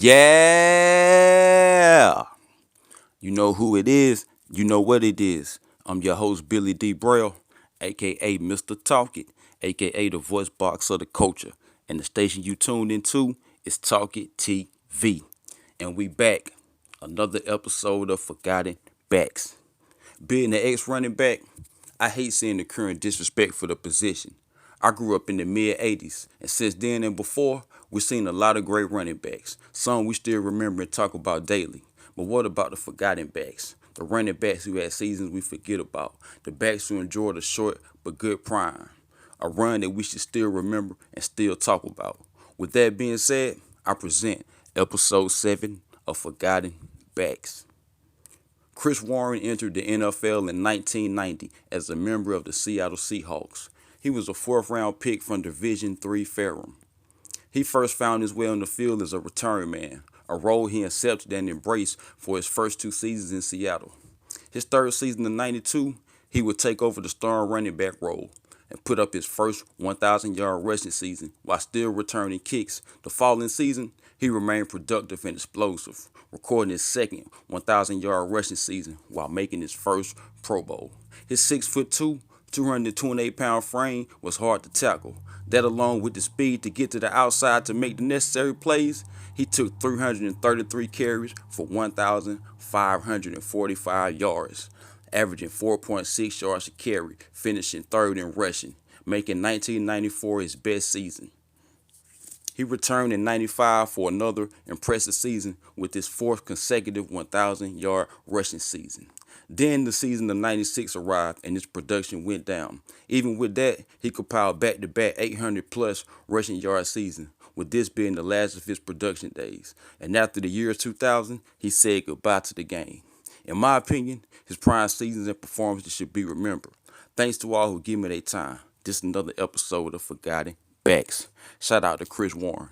Yeah! You know who it is. You know what it is. I'm your host, Billy D. Braille, aka Mr. Talk It, aka the voice box of the culture. And the station you tuned into is Talk It TV. And we back. Another episode of Forgotten Backs. Being the ex running back, I hate seeing the current disrespect for the position. I grew up in the mid 80s, and since then and before, we've seen a lot of great running backs. Some we still remember and talk about daily. But what about the forgotten backs? The running backs who had seasons we forget about. The backs who enjoyed a short but good prime. A run that we should still remember and still talk about. With that being said, I present episode 7 of Forgotten Backs. Chris Warren entered the NFL in 1990 as a member of the Seattle Seahawks. He was a fourth-round pick from Division III Ferrum. He first found his way on the field as a return man, a role he accepted and embraced for his first 2 seasons in Seattle. His third season in '92, he would take over the starting running back role and put up his first 1,000-yard rushing season while still returning kicks. The following season, he remained productive and explosive, recording his second 1,000-yard rushing season while making his first Pro Bowl. His 6'2", 228-pound frame was hard to tackle. That, along with the speed to get to the outside to make the necessary plays, he took 333 carries for 1,545 yards, averaging 4.6 yards a carry, finishing third in rushing, making 1994 his best season. He returned in '95 for another impressive season with his fourth consecutive 1,000-yard rushing season. Then the season of '96 arrived and his production went down. Even with that, he compiled back-to-back 800-plus rushing yard seasons, with this being the last of his production days. And after the year 2000, he said goodbye to the game. In my opinion, his prime seasons and performances should be remembered. Thanks to all who give me their time. This is another episode of Forgotten Backs. Shout out to Chris Warren.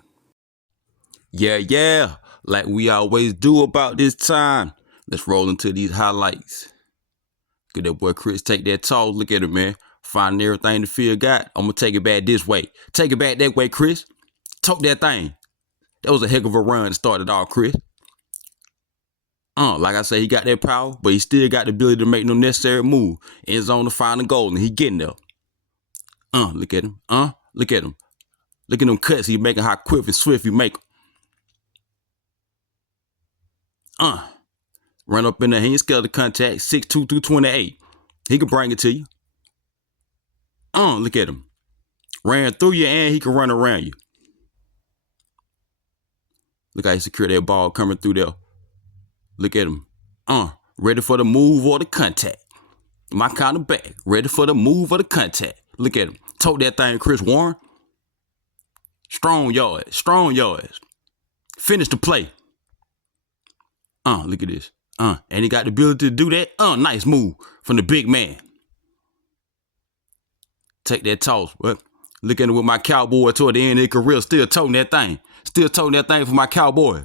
Yeah, like we always do about this time. Let's roll into these highlights. Good that boy Chris take that toss. Look at him, man. Finding everything the field got. I'm going to take it back this way. Take it back that way, Chris. Tote that thing. That was a heck of a run to start it all, Chris. Like I said, he got that power, but he still got the ability to make no necessary move. End zone to find the goal, and he getting there. Look at him. Look at him. Look at them cuts he making, how quick and swift he make them. Run up in there. He ain't scared of contact. 6'2", 228. He can bring it to you. Look at him. Ran through you and he can run around you. Look how he secure that ball coming through there. Look at him. Ready for the move or the contact. My kind of back. Ready for the move or the contact. Look at him. Tote that thing, Chris Warren. Strong yards. Finish the play. Look at this. And he got the ability to do that. Nice move from the big man. Take that toss. But look at him with my cowboy toward the end of his career. Still toting that thing. For my cowboy.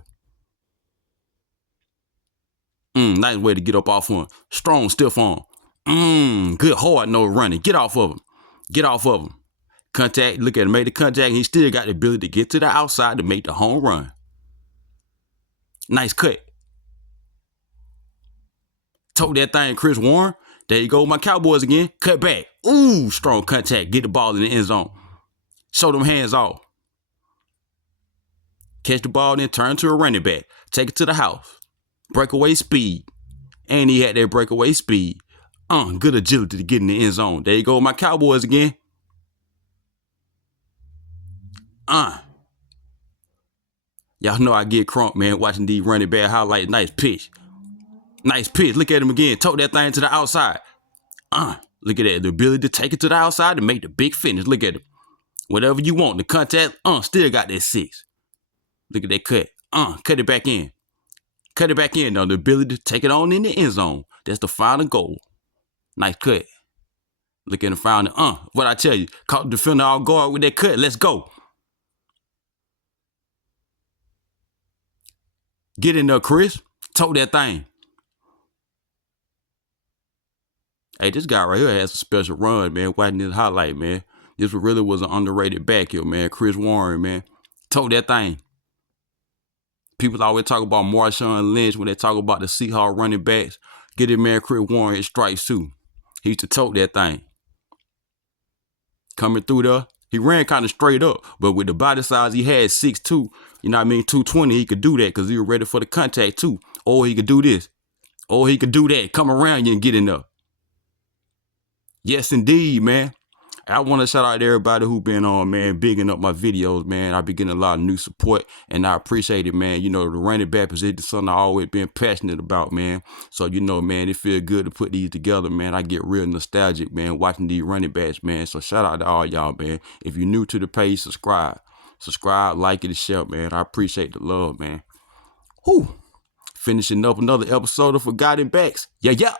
Nice way to get up off him. Strong, stiff arm. Good hard nose running. Get off of him. Contact. Look at him. Made the contact. And he still got the ability to get to the outside to make the home run. Nice cut. Tote that thing, Chris Warren. There you go, my Cowboys again. Cut back. Strong contact. Get the ball in the end zone. Show them hands off. Catch the ball, then turn to a running back. Take it to the house. Breakaway speed. And he had that breakaway speed. Good agility to get in the end zone. There you go, my Cowboys again. Y'all know I get crunk, man, watching these running back highlights. Nice pitch. Look at him again. Tote that thing to the outside. Look at that. The ability to take it to the outside and make the big finish. Look at him. Whatever you want. The contact, still got that 6. Look at that cut. Cut it back in. Now the ability to take it on in the end zone. That's the final goal. Nice cut. Look at him found it. What I tell you. Caught the defender off guard with that cut. Let's go. Get in there, Chris. Tote that thing. Hey, this guy right here has a special run, man. Watching this highlight, man. This really was an underrated back here, man. Chris Warren, man. Tote that thing. People always talk about Marshawn Lynch when they talk about the Seahawks running backs. Get that man Chris Warren his stripes too. He used to tote that thing. Coming through there, he ran kind of straight up, but with the body size he had, 6'2", you know what I mean, 220, he could do that because he was ready for the contact too. Or he could do this. Or he could do that, come around you and get in there. Yes, indeed, man. I want to shout out to everybody who been on, man, bigging up my videos, man. I've been getting a lot of new support, and I appreciate it, man. You know, the running back position is something I always been passionate about, man. So, you know, man, it feel good to put these together, man. I get real nostalgic, man, watching these running backs, man. So shout out to all y'all, man. If you're new to the page, subscribe. Subscribe, like it, and share, man. I appreciate the love, man. Whew. Finishing up another episode of Forgotten Backs. Yeah, yeah.